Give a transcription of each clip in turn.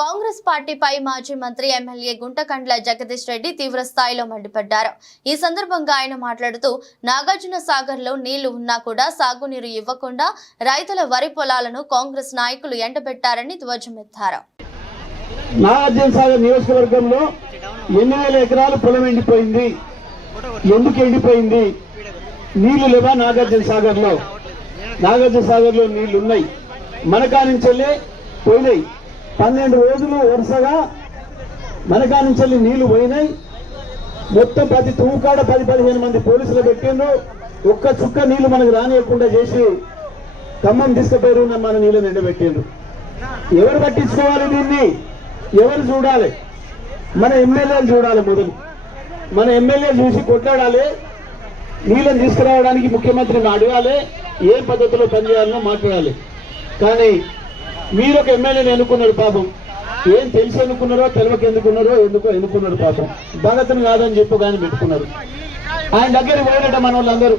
కాంగ్రెస్ పార్టీపై మాజీ మంత్రి ఎమ్మెల్యే గుంటకండ్ల జగదీష్ రెడ్డి తీవ్ర స్థాయిలో మండిపడ్డారు. ఈ సందర్భంగా ఆయన మాట్లాడుతూ నాగార్జున సాగర్ లో నీళ్లు ఉన్నా కూడా సాగునీరు ఇవ్వకుండా రైతుల వరి పొలాలను కాంగ్రెస్ నాయకులు ఎండబెట్టారని ధ్వజమెత్తారు. నాగార్జున సాగర్ నియోజకవర్గంలో 8,000 ఎకరాలు పొలం ఎండిపోయింది. ఎందుకు ఎండిపోయింది? నీళ్లు లేవా? నాగార్జున సాగర్ లో నీళ్లున్నాయి. మనకా నుంచెల్లే పోయినాయి. 12 రోజులు వరుసగా మనకా నుంచి నీళ్లు పోయినాయి. మొత్తం ప్రతి తూకాడ 10-15 మంది పోలీసులు పెట్టిండ్రు. ఒక్క చుక్క నీళ్లు మనకు రానియకుండా చేసి ఖమ్మం తీసుకుపోయారు. మన నీళ్ళని ఎండబెట్టిండ్రు. ఎవరు పట్టించుకోవాలి? దీన్ని ఎవరు చూడాలి? మన ఎమ్మెల్యేలు చూడాలి. మొదలు మన ఎమ్మెల్యే చూసి కొట్లాడాలి. నీళ్ళని తీసుకురావడానికి ముఖ్యమంత్రిని అడగాలి. ఏ పద్ధతిలో పనిచేయాలనో మాట్లాడాలి. కానీ మీరు ఒక ఎమ్మెల్యేని ఎన్నుకున్నారు. పాపం ఏం తెలిసి ఎన్నుకున్నారో తెలియక ఎన్నుకున్నారు. పాపం భగతను కాదని చెప్పు కానీ పెట్టుకున్నారు. ఆయన దగ్గరికి పోయినట మన వాళ్ళందరూ,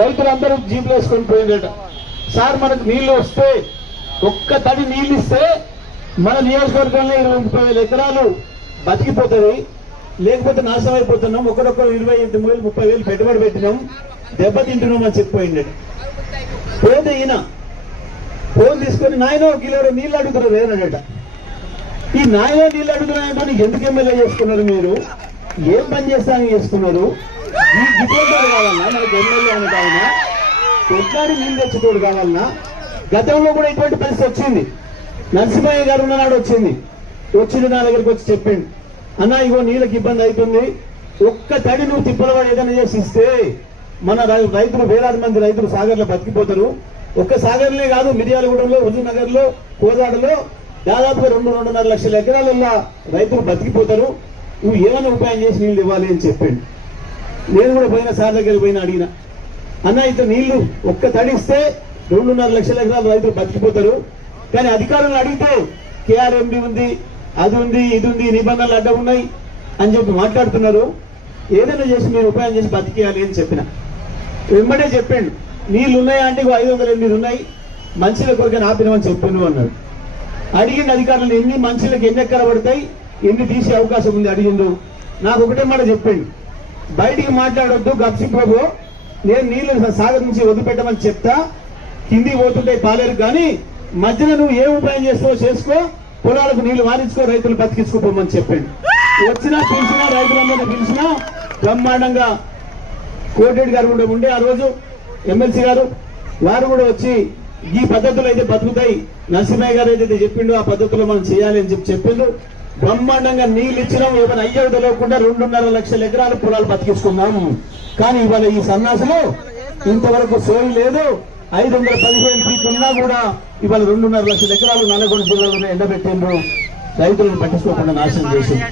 రైతులందరూ జీపులు వేసుకొని పోయినట. సార్ మనకు నీళ్లు వస్తే, ఒక్క తడి నీళ్ళు ఇస్తే మన నియోజకవర్గంలో 20-30 ఎకరాలు బతికిపోతుంది. లేకపోతే నాశనం అయిపోతున్నాం. ఒకరొకరు 28,000-30,000 పెట్టుబడి పెట్టినాం, దెబ్బతింటున్నాం అని చెప్పిపోయింది. పోతే ఈయన ఫోన్ తీసుకొని నాయనో కిలో నీళ్ళు అడుగుతున్నారు ఏనట. ఈ నాయనో నీళ్ళు అడుగుతున్నాయంటే నీకు ఎందుకు ఎమ్మెల్యే చేసుకున్నారు? మీరు ఏం పని చేస్తానని చేసుకున్నారు? ఈ గిట్టోడు కావాలన్నా? మనకు ఎమ్మెల్యే అని కావాలన్నా? కొట్లాడి నీళ్ళు తెచ్చుకోడు కావాలన్నా? గతంలో కూడా ఇటువంటి పరిస్థితి వచ్చింది. నరసింహయ్య గారు ఉన్ననాడు వచ్చింది. నా దగ్గరికి వచ్చి చెప్పిండు, అన్నా ఇగో నీళ్ళకి ఇబ్బంది అవుతుంది, ఒక్క తడి నువ్వు తిప్పలవాడు ఏదైనా చేసి ఇస్తే మన రైతులు, వేలాది మంది రైతులు సాగర్లో బతికిపోతారు. ఒక్క సాగర్లే కాదు, మిర్యాలగూడెంలో, హుజూర్నగర్ లో, కోదాడలో దాదాపుగా 2-2.5 లక్షల ఎకరాలలో రైతులు బతికిపోతారు. నువ్వు ఏమైనా ఉపాయం చేసి నీళ్లు ఇవ్వాలి అని చెప్పిండు. నేను కూడా పోయిన సార్ దగ్గరికి పోయిన అడిగిన, అన్న ఇట్లా నీళ్లు ఒక్క తడిస్తే 2.5 లక్షల ఎకరాలు రైతులు బతికిపోతారు. కానీ అధికారులను అడిగితే కేఆర్ఎంబి ఉంది, అది ఉంది, ఇది ఉంది, నిబంధనలు అడ్డం ఉన్నాయి అని చెప్పి మాట్లాడుతున్నారు. ఏదైనా చేసి మీరు ఉపాయం చేసి బతికేయాలి అని చెప్పిన. వెంబడే చెప్పిండు, నీళ్లు ఉన్నాయా అంటే 508 ఉన్నాయి, మనుషుల కొరకని ఆపినమని చెప్పిండు అన్నాడు. అడిగిండు అధికారులు, ఎన్ని మనుషులకు ఎన్ని ఎక్కడ పడతాయి, ఎన్ని తీసే అవకాశం ఉంది అడిగిండు. నాకు ఒకటే మాట చెప్పిండు, బయటికి మాట్లాడొద్దు గప్సి ప్రభు, నేను నీళ్లు సాగర్ నుంచి వదిలిపెట్టమని చెప్తా, కిందికి పోతుంటే పాలేరు, కానీ మధ్యన నువ్వు ఏ ఉపాయం చేస్తావో చేసుకో, పొలాలకు నీళ్లు వారించుకో, రైతులు బతికించుకోమని చెప్పండి. వచ్చినా పిలిచినా, రైతులందరినీ పిలిచినా బ్రహ్మాండంగా కోటిరెడ్డి గారు కూడా ఉండే ఆ రోజు, ఎమ్మెల్సీ గారు వారు కూడా వచ్చి ఈ పద్ధతులు అయితే బతుకుతాయి, నరసింహయ్య గారు ఏదైతే చెప్పిండో ఆ పద్ధతిలో మనం చేయాలి అని చెప్పిండు. బ్రహ్మాండంగా నీళ్ళు ఇచ్చినాం. ఏమైనా అయ్యేది తెలియకుండా 2.5 లక్షల ఎకరాలు పొలాలు బతికించుకున్నాము. కానీ ఇవాళ ఈ సన్నాసులు ఇంతవరకు సోయి లేదు. 515 ఫీట్లు ఉన్నా కూడా ఇవాళ 2.5 లక్షల ఎకరాలు నల్లగొండ జిల్లాలోనే ఎండబెట్టిండ్రు. రైతులను పట్టించుకోకుండా నాశనం చేసింది.